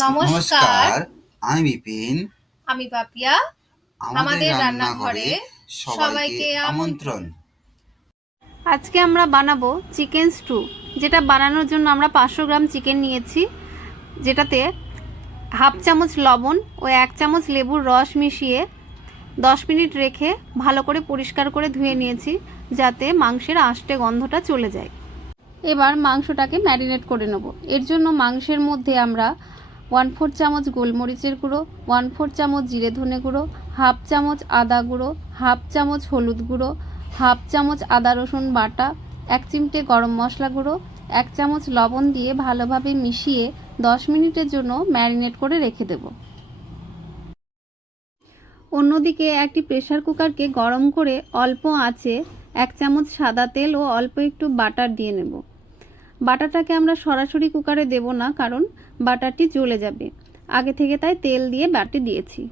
নমস্কার আমি বিপিন। আমি পাপিয়া আমাদের রান্নাঘরে সবাইকে আমন্ত্রণ। আজকে আমরা বানাবো চিকেন স্টু যেটা বানানোর জন্য আমরা পাঁচশো গ্রাম চিকেন নিয়েছি। যেটাতে হাফ চামচ লবণ ও এক চামচ লেবুর রস মিশিয়ে দশ মিনিট রেখে ভালো করে পরিষ্কার করে ধুয়ে নিয়েছি যাতে মাংসের আষ্টে গন্ধটা চলে যায়। এবার মাংসটাকে ম্যারিনেট করে নেব। এর জন্য মাংসের মধ্যে আমরা ওয়ান ফোর চামচ গোলমরিচের গুঁড়ো, ওয়ান ফোর চামচ জিরে ধনে গুঁড়ো, হাফ চামচ আদা গুঁড়ো, হাফ চামচ হলুদ গুঁড়ো, হাফ চামচ আদা রসুন বাটা, এক চিমটে গরম মশলা গুঁড়ো, এক চামচ লবণ দিয়ে ভালোভাবে মিশিয়ে দশ মিনিটের জন্য ম্যারিনেট করে রেখে দেব। অন্যদিকে একটি প্রেসার কুকারকে গরম করে অল্প আঁচে এক চামচ সাদা তেল ও অল্প একটু বাটার দিয়ে নেব। বাটারটাকে আমরা সরাসরি কুকারে দেব না, কারণ বাটারটি জ্বলে যাবে। আগে থেকে তাই তেল দিয়ে বাটি দিয়েছি।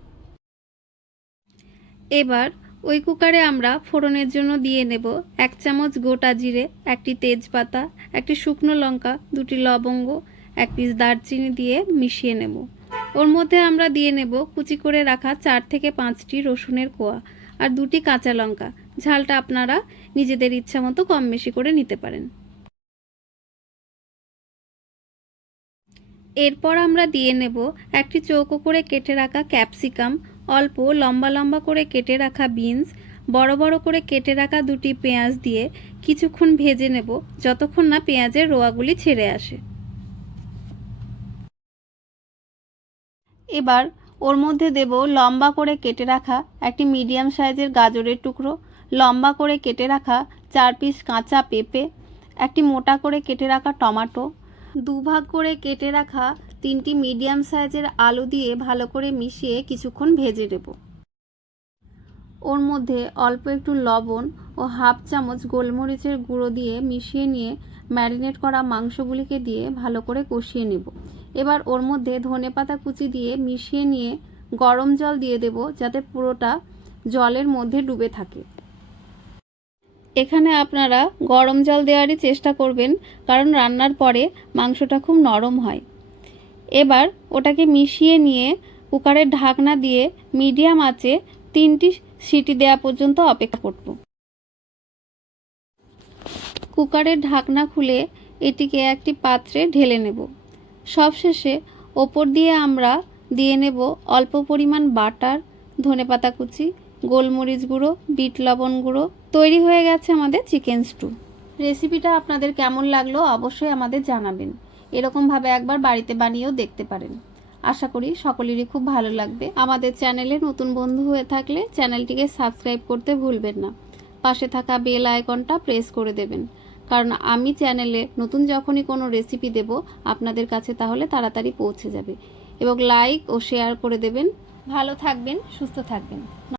এবার ওই কুকারে আমরা ফোড়নের জন্য দিয়ে নেব এক চামচ গোটা জিরে, একটি তেজপাতা, একটি শুকনো লঙ্কা, দুটি লবঙ্গ, এক পিস দারচিনি দিয়ে মিশিয়ে নেব। ওর মধ্যে আমরা দিয়ে নেব কুচি করে রাখা চার থেকে পাঁচটি রসুনের কোয়া আর দুটি কাঁচা লঙ্কা। ঝালটা আপনারা নিজেদের ইচ্ছা মতো কম বেশি করে নিতে পারেন। এরপর আমরা দিয়ে নেব একটি চৌকো করে কেটে রাখা ক্যাপসিকাম, অল্প লম্বা লম্বা করে কেটে রাখা বিনস, বড় বড় করে কেটে রাখা দুটি পেঁয়াজ দিয়ে কিছুক্ষণ ভেজে নেব যতক্ষণ না পেঁয়াজের রোয়াগুলি ছেড়ে আসে। এবার ওর মধ্যে দেব লম্বা করে কেটে রাখা একটি মিডিয়াম সাইজের গাজরের টুকরো, লম্বা করে কেটে রাখা চার পিস কাঁচা পেঁপে, একটি মোটা করে কেটে রাখা টমাটো দুভাগ করে কেটে রাখা তিনটি মিডিয়াম সাইজের আলু দিয়ে ভালো করে মিশিয়ে কিছুক্ষণ ভেজে নেব। ওর মধ্যে অল্প একটু লবণ ও হাফ চামচ গোলমরিচের গুঁড়ো দিয়ে মিশিয়ে নিয়ে ম্যারিনেট করা মাংসগুলিকে দিয়ে ভালো করে কষিয়ে নেব। এবার ওর মধ্যে ধনেপাতা কুচি দিয়ে মিশিয়ে নিয়ে গরম জল দিয়ে দেব যাতে পুরোটা জলের মধ্যে ডুবে থাকে। এখানে আপনারা গরম জল দেওয়ারই চেষ্টা করবেন, কারণ রান্নার পরে মাংসটা খুব নরম হয়। এবার ওটাকে মিশিয়ে নিয়ে কুকারের ঢাকনা দিয়ে মিডিয়াম আঁচে তিনটি সিটি দেওয়া পর্যন্ত অপেক্ষা করব। কুকারের ঢাকনা খুলে এটিকে একটি পাত্রে ঢেলে নেব। সবশেষে ওপর দিয়ে আমরা দিয়ে নেব অল্প পরিমাণ বাটার, ধনেপাতা কুচি গোলমরিচ গুঁড়ো, বিট লবণ গুঁড়ো, তৈরি হয়ে গেছে আমাদের চিকেন স্টু। রেসিপিটা আপনাদের কেমন লাগল অবশ্যই আমাদের জানাবেন। এরকমভাবে একবার বাড়িতে বানিয়েও দেখতে পারেন। আশা করি সকলেরই খুব ভালো লাগবে। আমাদের চ্যানেলে নতুন বন্ধু হয়ে থাকলে চ্যানেলটিকে সাবস্ক্রাইব করতে ভুলবেন না। পাশে থাকা বেল আইকনটা প্রেস করে দেবেন। কারণ আমি চ্যানেলে নতুন যখনই কোনো রেসিপি দেব, আপনাদের কাছে তাহলে তাড়াতাড়ি পৌঁছে যাবে। এবং লাইক ও শেয়ার করে দেবেন। ভালো থাকবেন, সুস্থ থাকবেন।